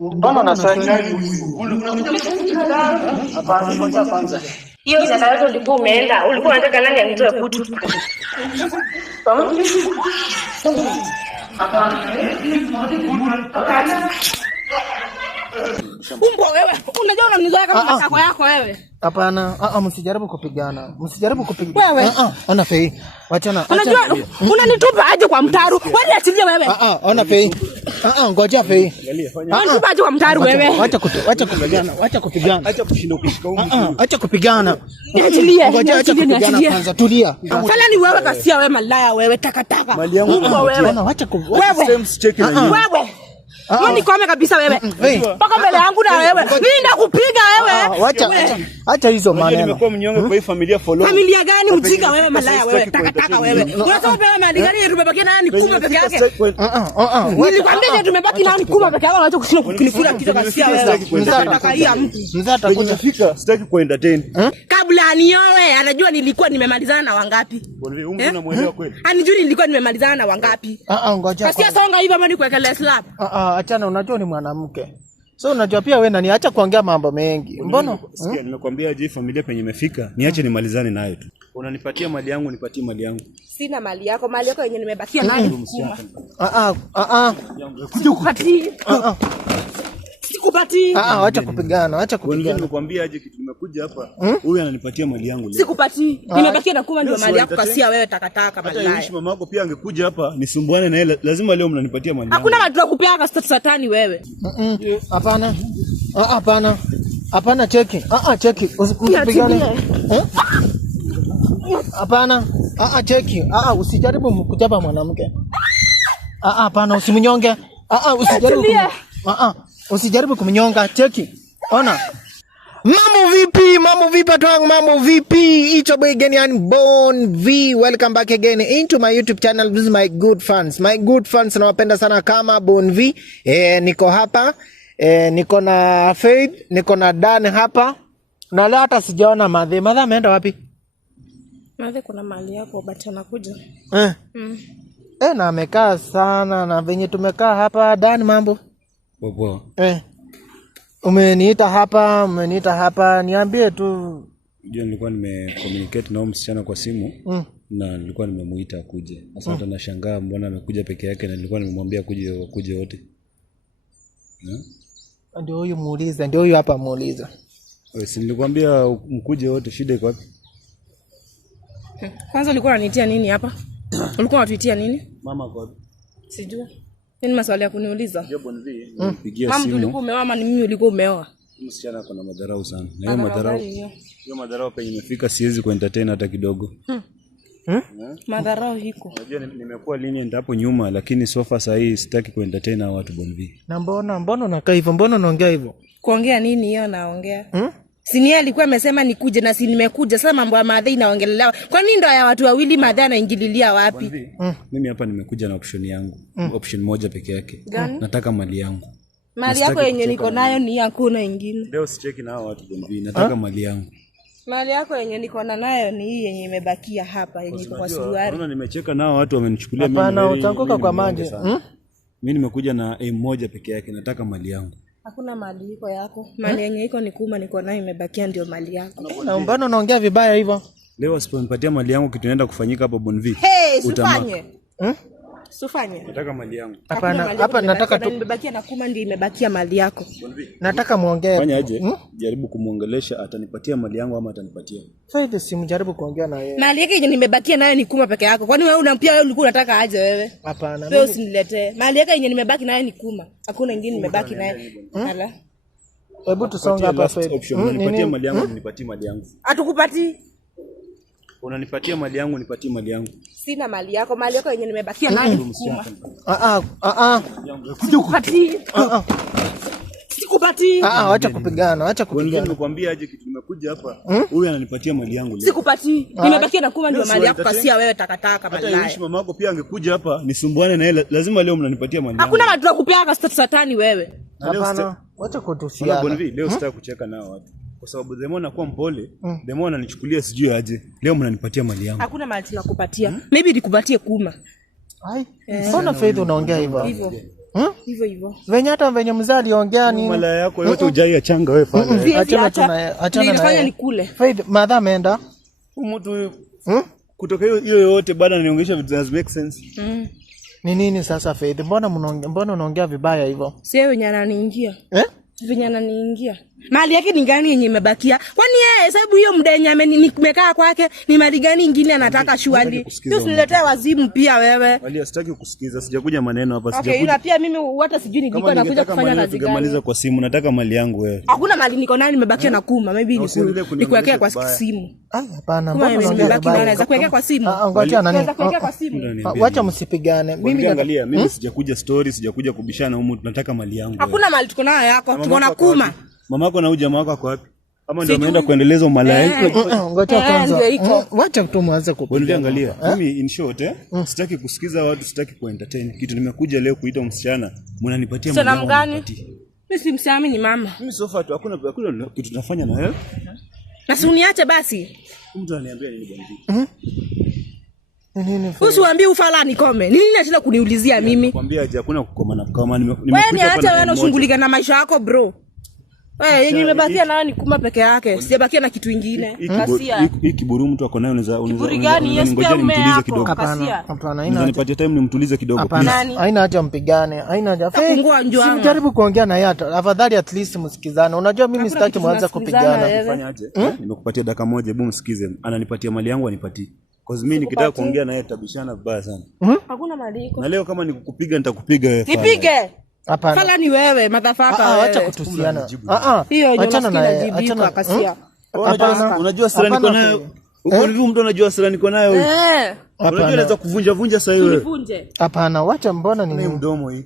Mbona unaswali? Hapana, kwanza. Hiyo sasa yako ulikuwa umeenda, ulikuwa unataka nani anitoe kutu? Umbwa wewe, unajua unanizoea kama makako yako wewe. Hapana, msijaribu kupigana. Msijaribu kupigana. Wewe. Ona Fei. Wachana. Unajua unanitupa aje kwa mtaru? Wewe achilie wewe. Ona Fei. Ngoja Fei. Unanitupa aje kwa mtaru wewe? Acha kupigana. Acha kupigana. Acha kushinda ukishika huko. Acha kupigana. Niachilie. Ngoja acha kupigana kwanza. Tulia. Sasa ni wewe kasia wewe malaya wewe takataka. Mali yangu wewe. Acha wewe. Wewe. Wewe ni kome kabisa wewe. Paka mbele yangu na wewe. Mimi ndakupiga wewe. Acha hizo maneno. Nimekuwa mnyonge kwa hii familia follow. Familia gani ujinga wewe malaya wewe takataka wewe. Unasema wewe mali gani tumebaki nayo ni kuma peke yake. Nilikwambia tumebaki nayo ni kuma peke yake unaacha kushinda kunifura kitu kasia wewe. Nataka hii mtu. Mzata kujafika sitaki kuentertain. Kabla anioe anajua nilikuwa nimemalizana na wangapi. Wewe unamuelewa kweli? Anijui nilikuwa nimemalizana na wangapi. Ngoja. Kasia songa hivi ama nikuwekelea slap. Achana, unajua ni mwanamke. So unajua pia wewe nani, acha kuongea mambo mengi. Mbona? Sikia, nimekwambia je, familia penye imefika, niache nimalizane nayo tu. Unanipatia mali yangu, nipatie mali yangu. Sina mali yako yenyewe nimebakia nayo. Sikupati. Sikupati. Acha kupigana, acha kupigana. Nimekwambia aje kitu nimekuja hapa. Huyu ananipatia mali yangu leo. Sikupati. Nimebakia na kuma ndio mali yako kasia wewe takataka mali. Hata mama yako pia angekuja hapa nisumbuane na yeye. Lazima leo mnanipatia mali yangu. Hakuna watu wakupea ka satani wewe. Hapana. Hapana, cheki. Cheki. Usipigane. Hapana. Cheki. Usijaribu kuchapa mwanamke. Hapana, usimnyonge. Usijaribu. Usijaribu kumnyonga. Cheki. Ona. Mambo vipi atwang, mambo vipi? It's your boy Genian Bon V. Welcome back again into my YouTube channel. This is my good fans. My good fans nawapenda sana kama Bon V. Niko hapa. Niko na Faith, niko na Dan hapa. Na leo hata sijaona Madhe. Madhe ameenda wapi? Madhe kuna mali yako but anakuja. Na amekaa sana na venye tumekaa hapa. Dan, mambo? Poa. Umeniita hapa, niambie tu. Nilikuwa nimecommunicate na msichana kwa simu na nilikuwa nimemuita akuje. Sasa hata nashangaa mbona amekuja peke yake na nilikuwa nimemwambia akuje wote. Ndio huyu muuliza, ndio huyu hapa muuliza. Wewe si nilikwambia mkuje wote, shida iko wapi? Kwanza ulikuwa unanitia nini hapa? Ulikuwa unatuitia nini? Mama kwa wapi? Sijui. Nini maswali ya kuniuliza? Ndio Bonvi, nipigia simu. Mama ulikuwa umeoa ama ni mimi ulikuwa umeoa? Msichana kuna madharau sana. Na hiyo madharau penye imefika siwezi kuentertain hata kidogo. Madharau hiko. Unajua nimekuwa lenient hapo nyuma lakini sofa saa hii sitaki kuentertain na watu Bonvi. Na mbona unakaa hivyo? Mbona unaongea hivyo? Kuongea nini hiyo naongea? Sini alikuwa amesema nikuje na si nimekuja. Sasa mambo ya Madhe inaongelelewa. Kwa nini ndo ya watu wawili Madhe anaingililia wapi? Mimi hapa nimekuja na option yangu. Option moja peke yake. Nataka mali yangu. Mali yako yenye niko nayo ni hakuna nyingine. Leo sicheki na hao watu Bonvi. Nataka mali yangu. Mali yako yenye niko nayo ni hii yenye imebakia hapa yenye iko kwa suruali. Unaona nimecheka nao watu wamenichukulia mimi. Hapana, utanguka kwa maji. Mimi nimekuja na aim moja peke yake, nataka mali yangu. Hakuna mali iko yako. Mali yenye iko ni kuma niko nayo imebakia ndio mali yako. Na mbona unaongea vibaya hivyo? Leo usiponipatia mali yangu kitu inaenda kufanyika hapa Bonvi. Usifanye. Usifanye. Nataka mali yangu. Hapana, hapa nataka tu nimebakia na kuma ndio imebakia mali yako. Nataka muongee. Fanya aje? Jaribu kumuongelesha atanipatia mali yangu ama atanipatia. Sasa simjaribu kuongea na yeye. Mali yake yenye nimebakia nayo ni kuma peke yako. Kwani wewe unampia wewe ulikuwa unataka aje wewe? Hapana. Wewe usiniletee. Mali yake yenye nimebaki nayo ni kuma. Hakuna nyingine nimebaki nayo. Hala. Hebu tusonge hapa sasa. Nipatie mali yangu, nipatie mali yangu. Atukupati. Unanipatia mali yangu, nipatie mali yangu. Sina mali yako yenye nimebakia nayo ni kuma. Sikupati. Sikupati. Acha kupigana, acha kupigana. Nimekwambia aje kitu nimekuja hapa. Huyu ananipatia mali yangu leo. Sikupati. Nimebakia na kuma ndio mali yako kasia wewe takataka mali. Hata mama yako pia angekuja hapa nisumbuane na yeye. Lazima leo mnanipatia mali yangu. Hakuna watu wakupea ka satani wewe. Hapana. Acha kutusiana. Bonvi, leo sitaki kucheka nao watu. Kwa sababu demo nakuwa mpole, demo ananichukulia sijui aje. Leo mnanipatia mali yangu. Hakuna mali tunakupatia. Maybe nikupatie kuma. Mbona Faith unaongea hivyo? Hivyo hivyo. Venye hata venye mzee aliongea ni mala yako yote ujai achanga wewe fanya. Achana nilifanya nikule. Faith, madha ameenda. Mtu kutoka hiyo yote bado ananiongea vitu that make sense. Ni nini sasa Faith? Mbona unaongea vibaya hivyo? Sio wenye ananiingia. Venye ananiingia. Mali yake ni gani yenye imebakia? Kwani yeye sababu hiyo mdenya nimekaa kwake ni mali gani nyingine anataka shwali? Sio uniletee wazimu pia wewe. Wali sitaki kusikiza, sijakuja maneno hapa sijakuja. Okay, ila pia mimi hata sijui nilikuwa nakuja kufanya kazi gani. Tungemaliza kwa simu, nataka mali yangu wewe. Hakuna mali niko nayo nimebakia na kuma, maybe nikuwekea kwa simu. Hapana, mbona nimebaki nayo naweza kuwekea kwa simu? Ngoja nani? Naweza kuwekea kwa simu. Wacha msipigane. Mimi angalia, mimi sijakuja story, sijakuja kubishana humu, tunataka mali yangu. Hakuna mali tuko nayo yako, tuko na kuma. Mamako na jamaa wako kwa wapi? Ama ndio ameenda kuendeleza umalaika. Ngoja kwanza. Wacha tuanze kupiga. Angalia, mimi in short sitaki kusikiza watu, sitaki kuentertain. Kitu nimekuja leo kuita msichana, mnanipatia mali. Sana mgani? Mimi si msichana, ni mama. Mimi sofa tu hakuna kitu tunafanya na wewe. Na si uniache basi. Mtu ananiambia nini bwana? Nini? Usiwaambie ufala nikome. Nini unataka kuniulizia mimi? Nakwambia aje hakuna kukoma na kama nimekuja hapa. Wewe niache wewe unashughulika na maisha yako bro. Yenye nimebakia nayo ni kuma peke yake. Sijabakia na kitu kingine. Kasia. Hii kiburu mtu ako nayo unaweza ngoja nimtulize kidogo. Hapana, haina. Nipatie time nimtulize kidogo. Haina haja mpigane. Haina haja. Simjaribu kuongea na yeye. Afadhali at least msikizane. Unajua mimi sitaki mwanza kupigana. Kufanya aje? Nimekupatia dakika moja, hebu msikize. Ananipatia mali yangu anipatie. Cause mimi nikitaka kuongea na yeye tabishana vibaya sana. Hakuna mali iko. Na leo kama nikukupiga nitakupiga wewe. Nipige. Hapana. Fala ni wewe, motherfucker. Acha kutusiana. Hiyo achana naye. Achana Kasia. Unajua sira niko nayo. Uko hivi mtu anajua sira niko nayo huyu. Unajua anaweza kuvunja sasa wewe. Hapana, wacha mbona ni mdomo hii.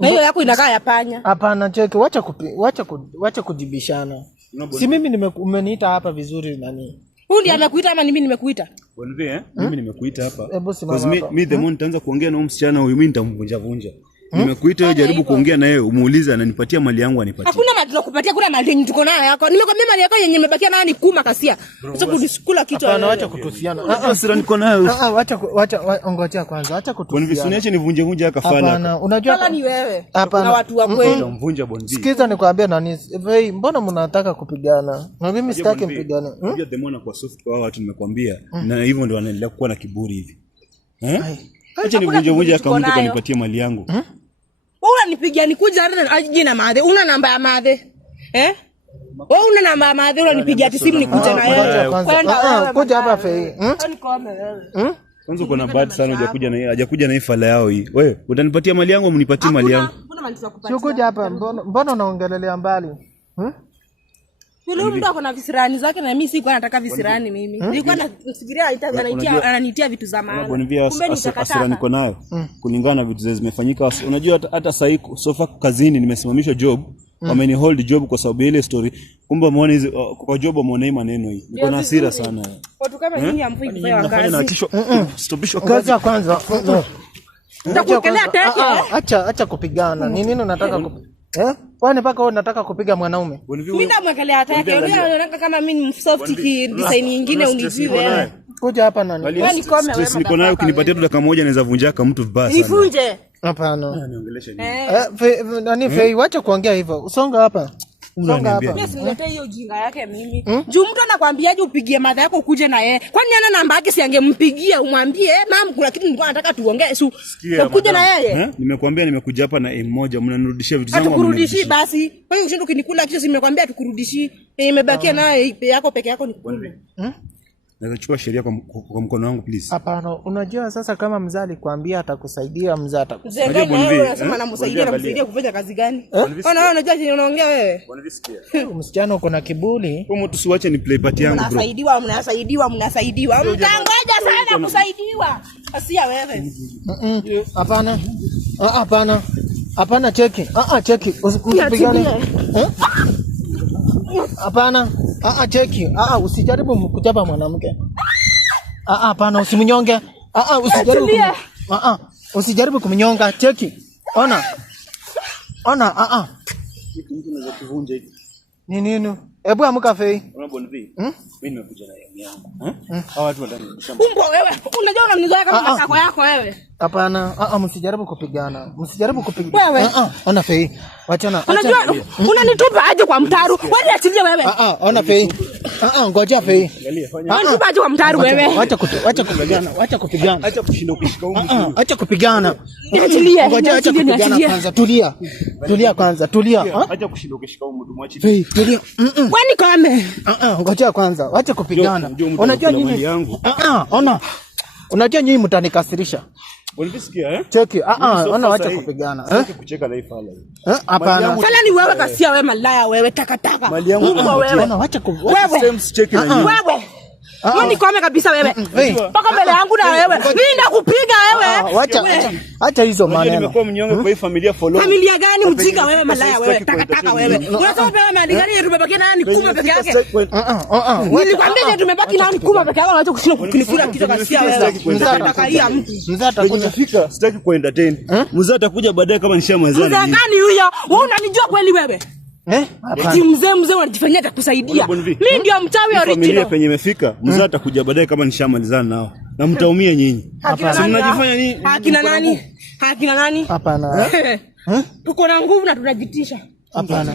Na hiyo yako inakaa ya panya. Hapana, cheke, wacha kujibishana. Si mimi umeniita hapa vizuri nani? Huyu ndiye amekuita ama mimi nimekuita? Bonve mimi nimekuita hapa. Mimi the moment nitaanza kuongea na msichana huyu mimi nitamvunja. Nimekuita wewe jaribu kuongea na yeye, umuulize ananipatia mali yangu anipatie. Hakuna mali tunakupatia, kuna mali yenye tuko nayo yako. Nimekwambia mali yako yenye imebakia nayo ni kuma Kasia. Acha kunikula kichwa. Hapana, acha kutusiana. Sira niko nayo. Wacha ngoja kwanza. Acha kutusiana. Bonvi suniache nivunje akafala. Hapana, unajua kama ni wewe. Na watu wa kweli. Nitamvunja Bonvi. Sikiza nikwambia nani, wewe mbona mnataka kupigana? Na mimi sitaki mpigane. Unajua demona kwa soft kwa watu nimekwambia, na hivyo ndio wanaendelea kuwa na kiburi hivi. Acha nivunje akamtu kanipatie mali yangu. Unanipigia nikuja hata jina madhe. Una namba ya madhe? Wewe una namba ya madhe unanipigia simu nikuja na yeye. Kwenda kuja hapa Fei. Kwanza uko na bad sana hajakuja na hii fala yao hii. Wewe utanipatia mali yangu au mnipatie mali yangu? Sio kuja hapa mbona unaongelelea mbali? Yule mtu ako na visirani zake na mimi sikuwa nataka visirani mimi. Nilikuwa nafikiria ananitia vitu za maana. Kumbe nitakataa. Niko nayo. Kulingana na vitu zimefanyika. Unajua hata sasa sofa kazini nimesimamishwa job. Wameni hold job kwa sababu ile story. Kumbe umeona hizo kwa job umeona hii maneno hii. Niko na hasira sana. Watu kama nyinyi hamfui kufanya kazi. Stopishwa kazi kwanza. Nitakukelea teke. Acha kupigana. Ni nini unataka kwani paka wewe unataka kupiga mwanaume? Mimi ndamwekelea teke. Unataka kama mimi soft design nyingine unijui wewe. Kuja hapa nani? Wewe nikome wewe. Niko nayo ukinipatia tu dakika moja naweza vunja kama mtu vibaya sana. Nivunje. Hapana. Niongeleshe nini? Nani Fei, wacha kuongea hivyo. Usonga hapa. Mimi siniletee hiyo jinga yake mimi. Juu mtu anakuambiaje upigie madha yako ukuje na yeye. Kwani ana namba yake si angempigia umwambie mama kuna kitu nilikuwa nataka tuongee su. Ukuje na yeye. Nimekuambia nimekuja hapa na mmoja mnanirudishia vitu zangu. Atukurudishi basi. Kwa hiyo ushindo kinikula kisha nimekwambia tukurudishi. Imebakia naye yako peke yako ni kule. Naweza chukua sheria kwa mkono wangu please. Hapana, unajua sasa kama mzee alikwambia atakusaidia, mzee atakusaidia. Unajua wewe unasema namsaidia kufanya kazi gani? Ona wewe unajua nini unaongea wewe? Wanavisikia. Msichana uko na kiburi. Wewe mtu siwache ni play part yangu bro. Mnasaidiwa. Mtangoja sana kusaidiwa. Asia wewe. Hapana. Hapana cheki. Cheki. Usipigane. Hapana. Cheki. Usijaribu kuchapa mwanamke. Hapana, usimnyonge. Usijaribu. Usijaribu kumnyonga. Cheki. Ona. Mtu anaweza kuvunja hivi. Nini? Hebu amka Fei. Unaona Bon V? Mimi nimekuja na yangu. Hao watu wanataka. Umbwa wewe. Unajua unanizoea kama matako yako wewe. Hapana, msijaribu kupigana. Msijaribu kupigana. Wewe. Ona Fei. Wachana. Unajua unanitupa aje kwa mtaru? Wewe achilie wewe. Ona Fei. Ngoja Fei. Unanitupa aje kwa mtaru wewe? Acha kupigana. Acha kupigana. Acha kushinda ukishika huko. Acha kupigana. Achilie. Ngoja acha kupigana kwanza. Tulia. Tulia kwanza. Tulia. Acha kushinda ukishika huko mtu mwachi. Fei, tulia. Kwani kame? Ngoja kwanza. Acha kupigana. Unajua nini? Ona. Unajua nyinyi mtanikasirisha. Unisikia Cheki. Ona acha kupigana. Sitaki kucheka na hii fala. Hapana. Fala ni wewe kasia wewe malaya wewe takataka. Mali yangu wewe. Ona acha wewe. Cheki na hii. Wewe. Wewe ni kome kabisa wewe. Paka mbele yangu na wewe. Mimi nakupiga wewe. Acha hizo maneno. Nimekuwa mnyonge kwa hii familia follow. Familia gani mjinga wewe malaya wewe takataka wewe. Unasema wewe madigani tumebaki nani kuma peke yake. Nilikwambia tumebaki nani kuma peke yake unaacha kushinda kunifura kitu kasia wewe. Nataka hii mtu. Mzee atakuja fika sitaki kuentertain. Mzee atakuja baadaye kama nishamalizana. Mzee gani huyo? Wewe unanijua kweli wewe? Hapana. Mzee unajifanyia atakusaidia. Mimi ndio mchawi original. Familia penye imefika, mzee atakuja baadaye kama nishamalizana nao. Na mtaumia nyinyi. Si mnajifanya nini? Hakina nani? Hapana. Tuko na nguvu na tunajitisha. Hapana.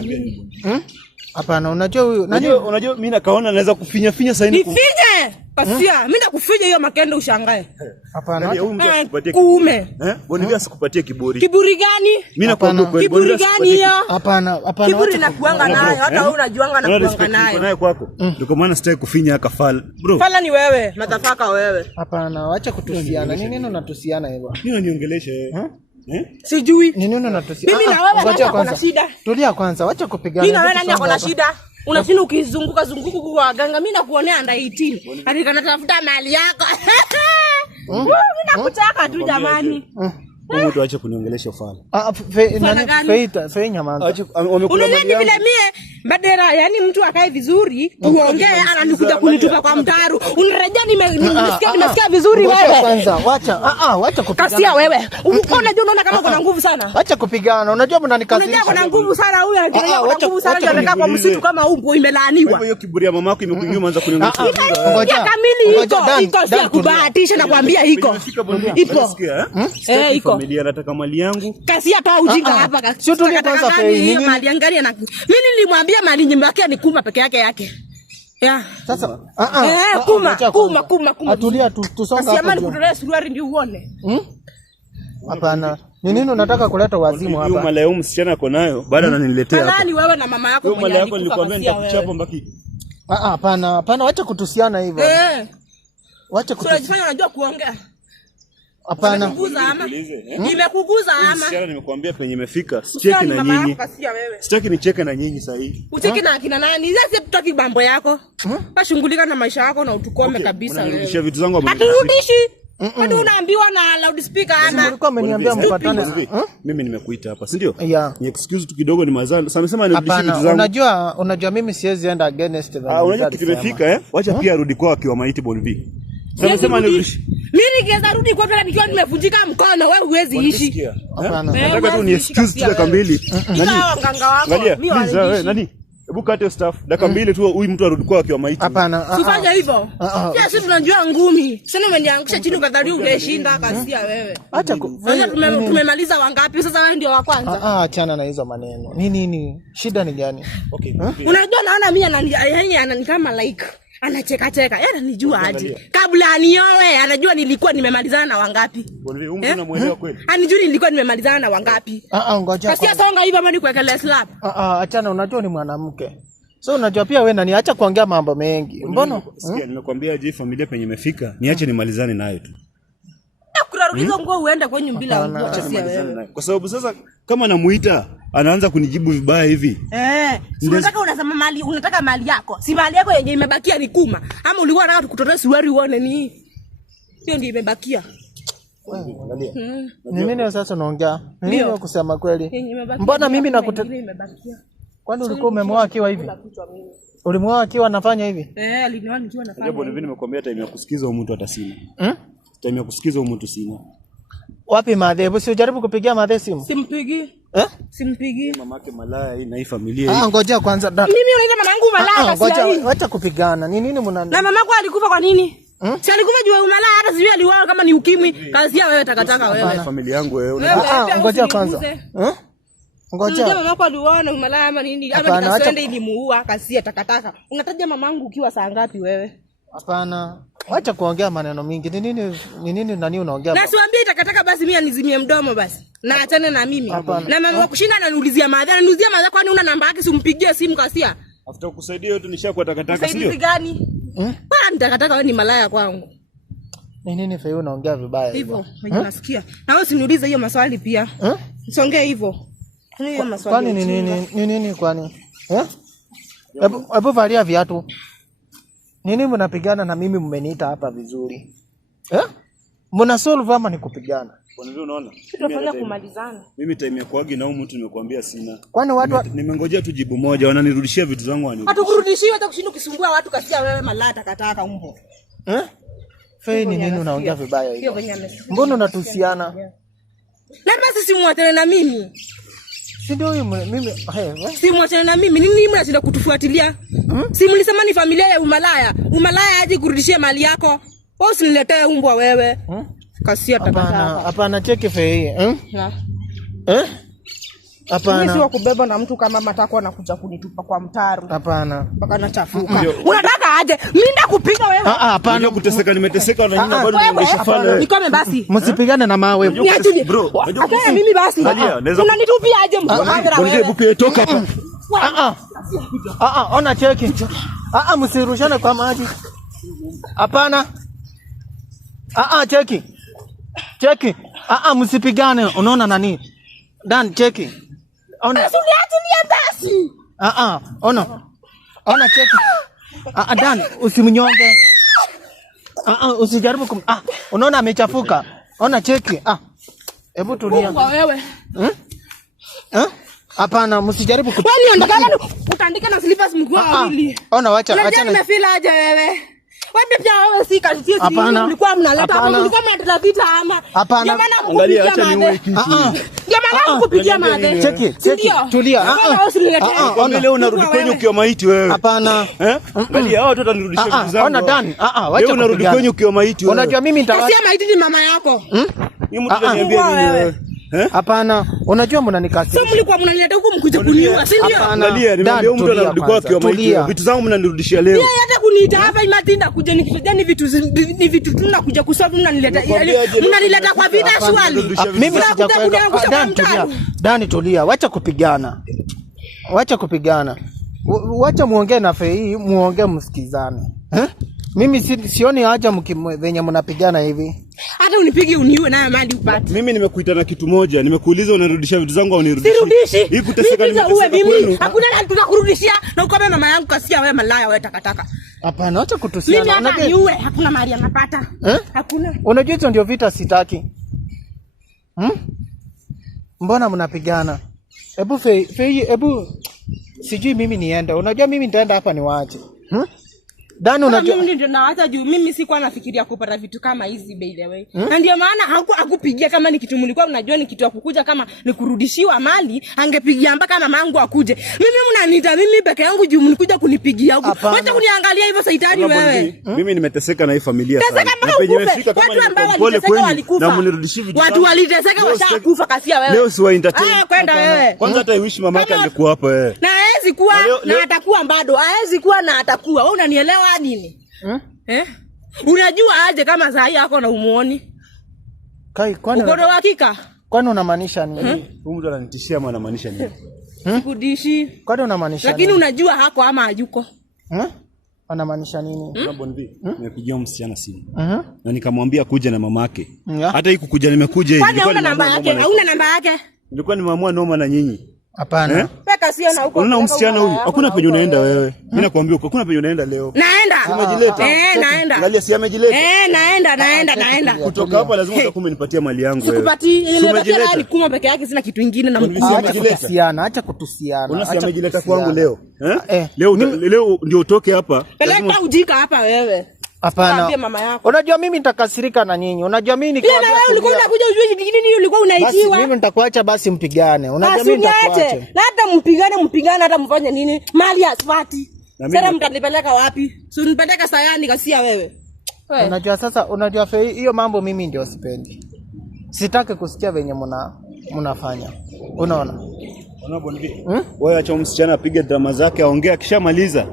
Hapana, unajua huyu nani? Unajua mimi nakaona naweza kufinya sasa hivi. Nifinye. Pasia, mimi nakufinya hiyo makende ushangae. Hapana. Huyu mtu asikupatie kuume. Bon V asikupatie kiburi. Kiburi gani? Mimi nakwambia kweli. Kiburi gani hiyo? Hapana. Kiburi nakuanga nayo, hata wewe unajuanga na kuanga nayo. Nayo kwako. Ndio maana sitaki kufinya akafala. Bro. Fala ni wewe, matafaka wewe. Hapana, acha kutusiana. Ni nini unatusiana hivyo? Mimi uniongelesha wewe. Sijui. Ni nini unatusiana? Mimi na wewe hata kuna shida. Tulia kwanza, acha kupigana. Mimi na wewe nani ako na shida? Unashinda ukizunguka kwa waganga, mimi nakuonea under 18. Hadi kana tafuta mali yako. Mimi nakutaka tu jamani. Mungu tu ache kuniongelesha ufala. Fei nyamaza. Unajua ni vile mie badera yani mtu akae vizuri tuongee ananikuja kunitupa kwa mtaru. Unarejea nimesikia vizuri wewe. Kwanza wacha kupigana. Kasia wewe. Unajua unaona kama kuna nguvu sana. Acha kupigana. Unajua mnanikasirisha. Unajua kuna nguvu sana huyu anakiona kuna nguvu sana anakaa kwa msitu kama umbo imelaaniwa. Hiyo kiburi ya mamako imekuingia mwanza kuniongelesha. Ngoja kamili iko si kubahatisha nakwambia iko. Ipo. Iko. Familia nataka mali yangu. Kasia toa ujinga hapa. Sio tu kwanza Fei. Mali angalia na mimi nilimwambia mali nyimbakia ni kuma peke yake. Sasa kuma. Atulia tusonga hapo. Asiamani kutolea suruali ndio uone. Hapana. Ni nini unataka kuleta wazimu hapa? Huyo malaya msichana ako nayo baada ananiletea hapa. Nani wewe na mama yako mwenye alikufa? Nilikwambia nitakuchapa mbaki. Hapana, wacha kutusiana hivyo. Wacha kutusiana. Unajua kuongea. Hapana. Nimekuguza ama? Msichana nimekuambia penye imefika. Sicheki na nyinyi. Sitaki nicheke na nyinyi sasa hivi. Ucheke na akina nani? Sasa tutaki mambo yako. Washughulika na maisha yako na utukome kabisa wewe. Unarudisha vitu zangu hapo. Haturudishi. Hadi unaambiwa na loudspeaker ana. Ulikuwa umeniambia mpatane. Mimi nimekuita hapa, si ndio? Ni excuse tu kidogo ni mazano. Sema nirudishie vitu zangu. Unajua mimi siwezi enda against the. Unajua kitu kimefika Wacha pia arudi kwao akiwa maiti Bon V. Sema nirudishie. Mimi nikiweza rudi kwa tena nikiwa nimevunjika mkono wewe huwezi ishi. Hapana. Nataka tu ni excuse tu dakika mbili. Nani? Nani? Hebu kate staff dakika mbili tu huyu mtu arudi kwao akiwa maiti. Hapana. Usifanye hivyo. Sisi tunajua ngumi. Sasa umeniangusha chini ukadhani ungeshinda kasia wewe. Acha sasa tumemaliza wangapi sasa wewe ndio wa kwanza. Achana na hizo maneno. Nini? Shida ni gani? Okay. Unajua naona mimi anani kama like anacheka yeye ananijua aje kabla anioe anajua nilikuwa nimemalizana na wangapi. Unamuelewa kweli? Anijua nilikuwa nimemalizana na wangapi. Ngoja. Kasia songa hivi ama nikuwekele slap. Achana, unajua ni mwanamke. So unajua pia wewe nani, acha kuongea mambo mengi. Mbona? Sikia nimekwambia je familia penye imefika niache nimalizane nayo tu. Kurarudiza nguo uende kwenye bila nguo Kasia wewe. Kwa sababu sasa kama namuita anaanza kunijibu vibaya hivi. Unataka unasema mali, unataka mali yako. Si mali yako yenye imebakia ni kuma. Ama ulikuwa unataka tukutolee suruali uone ni hiyo ndio imebakia. Angalia. Ni nini sasa unaongea? Nini kusema kweli? Mbona mimi imebakia? Kwani ulikuwa umemwoa akiwa hivi? Ulimwoa akiwa anafanya hivi? Alinioa nikiwa anafanya. Jambo hivi nimekuambia time ya kusikiza mtu atasina. Time ya kusikiza mtu sina. Wapi madhehebu? Si ujaribu kupigia madhehebu simu? Simpigi. Simpigi. Mamake malaya hii na hii familia hii. Ngoja kwanza. Mimi unaita mamangu malaya kasi hii. Wacha kupigana. Ni nini mna? Na mamako alikufa kwa nini? Si alikufa juu ya umalaya, hata sijui aliwao kama ni ukimwi. Kazia wewe takataka wewe. Familia yangu wewe. Ngoja kwanza. Ngoja mamako aliuona umalaya ama nini? Ama nikasende ilimuua kazia takataka. Unataja mamangu ukiwa saa ngapi wewe? Hapana. Wacha kuongea maneno mingi. Ni nini nani unaongea? Na siwaambie takataka basi mimi anizimie mdomo basi. Na achane na mimi. Na mama wakushinda ananiulizia madhara. Ananiulizia madhara kwani una namba yake simpigie simu kasia? After kusaidia yote nishakuwa takataka sio? Saidizi gani? Bwana takataka wewe ni malaya kwangu. Ni nini Fei unaongea vibaya hivyo? Hivyo nasikia. Na wewe usiniulize hiyo maswali pia. Usongee hivyo. Hiyo maswali. Kwani ni nini kwani? Hebu valia viatu. Nini mnapigana na mimi mmeniita hapa vizuri? Mna solve ama ni kupigana? Kwa nini unaona? Tutafanya kumalizana. Mimi time ya kuagi na mtu nimekuambia sina. Kwani watu nimengojea tu jibu moja, wananirudishia vitu zangu wani. Hatukurudishia hata kushinda ukisumbua watu kasia wewe malaya takataka umbo. Fei ni nini unaongea vibaya hivi? Mbona unatusiana? Na basi simwatane na mimi. Si ndio mimi simwatane na mimi. Nini mnashinda kutufuatilia? Si mlisema ni familia ya umalaya. Umalaya aje kurudishia mali yako. Wewe usiniletee umbwa wewe. Kasia takataka. Hapana cheki Fei. Hapana. Mimi si wa kubeba na mtu kama matako anakuja kunitupa kwa mtaro. Hapana. Mpaka nachafuka. Unataka aje? Mimi ndakupiga wewe. Hapana kuteseka nimeteseka na nyinyi bado nimeshafanya. Nikome basi. Msipigane na mawe. Niache bro. Hata mimi basi. Unanitupia aje mkamera wewe? Bonde bupe toka hapa. Ona cheki. Msirushane kwa maji. Hapana. Cheki. Cheki. Msipigane. Unaona nani? Dan cheki. Ona. Niachilie basi. Ona cheki. Dan usimnyonge. Usijaribu unaona amechafuka. Ona cheki. Hebu tulia. Wewe. Hapana msijaribu Wewe ondokana utaandika na slippers mguu wawili. Ona acha. Nimefeel aje wewe? Wewe pia wewe si kazi sisi mlikuwa mnaleta hapo mlikuwa mnaleta vita ama. Hapana. Angalia acha niwe kitu. Ndio maana kupigia madhe. Cheki. Tulia. Ona leo unarudi kwenye ukiwa maiti wewe. Hapana. Angalia hao watu watanirudishia vitu zangu. Ona Dan. Wacha unarudi kwenye ukiwa maiti wewe. Unajua mimi nitawacha. Si maiti ni mama yako. Ni mtu ananiambia nini wewe? Hapana. Unajua mnanikasirisha. Sasa mlikuwa mnaniletea huko mkuje kuniua, si ndio? Angalia nimeambia mtu anarudi kwa ukiwa maiti. Vitu zangu mnanirudishia leo. Yeye hata kuniita hapa imatinda kuja nikijani vitu tunakuja kusolve mnanileta kwa vita swali. Mimi sijakuja. Dani tulia. Wacha kupigana. Wacha muongee na Fei, muongee msikizane. Mimi sioni haja venye mnapigana hivi. Hata unipige uniue nayo mali upate. Mimi nimekuita na kitu moja, nimekuuliza unarudisha vitu zangu au unirudishi? Sirudishi. Hii kuteseka mimi. Hakuna tunakurudishia na ukome mama yangu kasia wewe malaya wewe takataka. Hapana, acha kutusiana. Mimi hata niue hakuna mali anapata. Hakuna. Unajua hizo ndio vita sitaki. Mbona mnapigana? Hebu Fei, sijui mimi niende. Unajua mimi nitaenda hapa niwaache. Dani unajua mimi ndio naacha juu mimi sikuwa nafikiria kupata vitu kama hizi by the way. Na ndio maana hakupigia kama ni kitu mlikuwa mnajua ni kitu ya kukuja kama ni kurudishiwa mali, angepigia mpaka mamangu akuje. Mimi mnaniita mimi peke yangu juu mlikuja kunipigia huko. Wacha kuniangalia hivyo saitani wewe. Mimi nimeteseka na hii familia sana. Na penye nimefika kama ni pole kwenu na mnirudishie vitu. Watu waliteseka washakufa kasia wewe. Leo siwa entertain. Kwenda wewe. Kwanza hata wish mamake angekuwa hapa wewe. Na hawezi kuwa na atakuwa bado. Hawezi kuwa na atakuwa. Wewe unanielewa nini? Unajua aje kama saa hii yako na umuoni? Kai kwani uko na hakika? Kwani unamaanisha nini? Huyu mtu ananitishia ama anamaanisha nini? Sikudishi. Kwani unamaanisha nini? Lakini unajua hako ama hayuko? Anamaanisha nini? Nimepigia msichana simu. Na nikamwambia kuja na mamake. Hata hii kukuja nimekuja hivi. Hauna namba yake? Hauna namba yake? Nilikuwa nimeamua noma na nyinyi. Hapana. Peka sio na huko. Unaona msichana huyu? Hakuna penye unaenda wewe. Mimi nakwambia hakuna penye unaenda leo. Naenda. Umejileta? Naenda. Angalia si amejileta. Naenda. Kutoka hapa lazima utakuwa umenipatia mali yangu wewe. Sikupatii ile bakera ni kuma peke yake sina kitu kingine na mkuu. Acha kutusiana. Unasi amejileta kwangu leo. Leo ndio utoke hapa. Peleka ujika hapa wewe. Hapana. Mama yako. Unajua mimi nitakasirika na nyinyi. Unajua mimi nikiwaambia. Pia na wewe ulikuwa unakuja ujue nini ulikuwa unaitiwa. Basi mimi nitakuacha basi mpigane. Unajua mimi nitakuacha. Na hata mpigane hata mfanye nini? Mali asfati. Sasa mtanipeleka wapi? Si unipeleka sayani kasia wewe. Unajua sasa, unajua hiyo mambo mimi ndio sipendi. Sitaki kusikia venye mnafanya. Unaona? Unaona Bonvi? Wewe acha msichana apige drama zake aongee, akishamaliza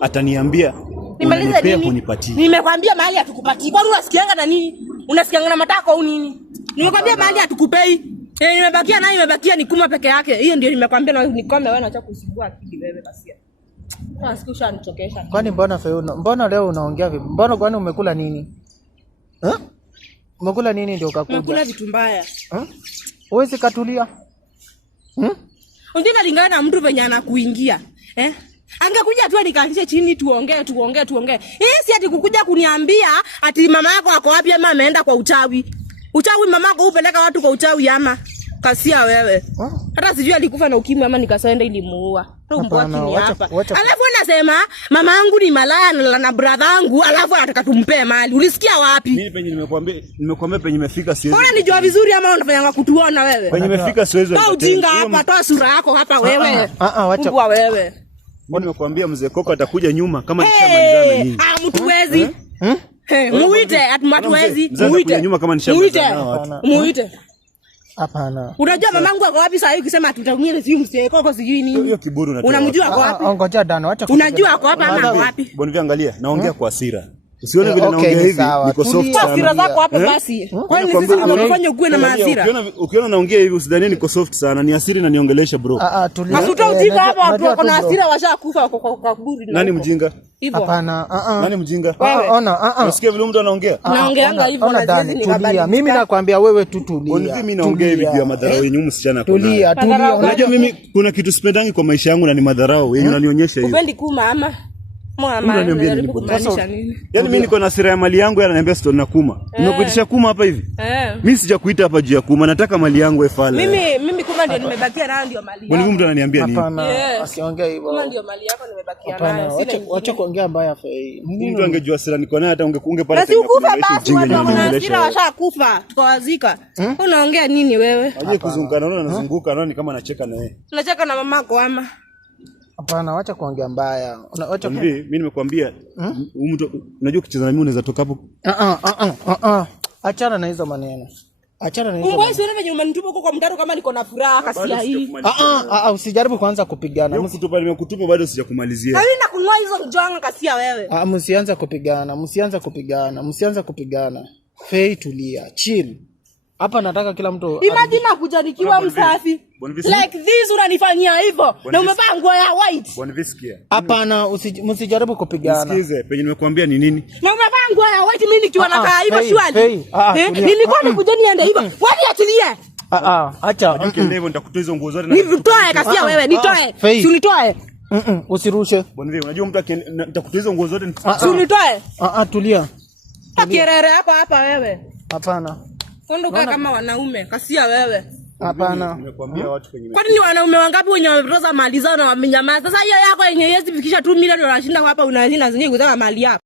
ataniambia. Nimaliza nini? Nimekwambia mahali hatukupatii. Kwani unasikianga na nini? Unasikianga na matako au nini? Nimekwambia mahali hatukupei. Nimebakia nikuma peke yake. Hiyo ndio nimekwambia na nikome wewe acha kusibua akili wewe kasia. Sikusha nichokesha. Kwani mbona leo unaongea vipi? Mbona kwani umekula nini? Umekula nini ndio ukakuja? Umekula vitu mbaya. Uwezi katulia. Unjina lingana na mtu venye anakuingia. Angekuja tu nikaanzishe chini tuongee. Si ati kukuja kuniambia ati mama yako ako wapi ama ameenda kwa uchawi. Uchawi mama yako upeleka watu kwa uchawi ama kasia wewe. Hata sijui alikufa na ukimwi ama nikasenda ilimuua. Tumbo wake ni hapa. Alafu anasema mama yangu ni malaya na brother yangu alafu anataka tumpe mali. Ulisikia wapi? Mimi penye nimekuambia penye nimefika siwezi. Mbona nijua vizuri ama unafanya kutuona wewe? Penye nimefika siwezi. Toa ujinga hapa, toa sura yako hapa wewe. Wacha. Mbwa wewe. Mbona nimekuambia mzee Koko atakuja nyuma kama nishamalizana nyinyi. Mtu wezi. Muite atmatuwezi. Muite nyuma kama nishamalizana. Muite. Hapana. Unajua mamangu ako wapi sasa hivi ukisema tutaumia si mzee Koko sijui nini. Hiyo kiburi unatoa. Unamjua ako wapi? Ngoja dano, acha. Unajua ako hapa ama wapi? Bonvi angalia, naongea kwa hasira. Usione vile naongea hivi, niko soft sana. Hasira zako hapo basi. Kwani sisi tunafanya ukue na hasira. Ukiona naongea hivi usidhani niko soft sana, ni hasira na niongelesha bro. Tulia. Masuta ujinga hapo watu wako na hasira washakufa kwa kaburi. Nani mjinga? Hapana. Nani mjinga? Ona. Unasikia vile mtu anaongea? Naongeanga hivyo na sisi ni tulia. Mimi nakwambia wewe tu tulia. Bonvi mimi naongea hivi juu ya madharau yenyu msichana kuna. Tulia. Unajua mimi kuna kitu sipendangi kwa maisha yangu na ni madharau yenyu unanionyesha hivi. Upendi kuma ama? Yaani mimi niko na hasira ya mali yangu ananiambia sio na kuma. Nimekuitisha kuma hapa hivi? Mimi sijakuita hapa juu ya kuma, nataka mali yangu efala. Mimi kuma ndio nimebakia nayo ndio mali yangu. Mbona mtu ananiambia nini? Hapana, asiongee hivyo. Kuma ndio mali yako nimebakia nayo. Wacha kuongea mbaya fei. Mtu angejua hasira niko nayo hata ungepata tena. Basi ukufa basi watu wana hasira washakufa. Tukawazika. Unaongea nini wewe? Aje kuzunguka naona anazunguka naona ni kama anacheka na yeye. Unacheka na mamako ama? Hapana, wacha kuongea mbaya. Wacha mimi nimekuambia mtu unajua ukicheza na mimi unaweza toka hapo. Achana na hizo maneno. Wewe sio venye umenitupa huko kwa mtaro kama niko na furaha kasia hii. Usijaribu kuanza kupigana. Nimekutupa nimekutupa bado sijakumalizia. Mimi nakunua hizo njanga kasia wewe. Msianze kupigana. Fei tulia, chill. Hapa nataka kila mtu imagine kuja nikiwa msafi. Like this unanifanyia hivyo na umevaa nguo ya white. Bonvisikia. Hapana, msijaribu kupigana. Nisikize, penye nimekuambia ni nini? Na umevaa nguo ya white mimi nikiwa nakaa hivyo shwali. Nilikuwa nakuja niende hivyo. Wani atulie. Acha. Ndio nitakutoa hizo nguo zote na nitoe kasia wewe, nitoe. Si unitoe. Usirushe. Bonvi, unajua mtu nitakutoa hizo nguo zote. Si unitoe. Tulia. Akierere yako hapa wewe. Hapana. Ondoka kama wanaume, kasia wewe. Hapana. Nimekuambia watu kwenye. Kwani ni wanaume wangapi wenye wametoza mali zao na wamenyamaza? Sasa hiyo yako yenye yezi fikisha 2 milioni unashinda hapa unaanza zingine kutaka mali yako.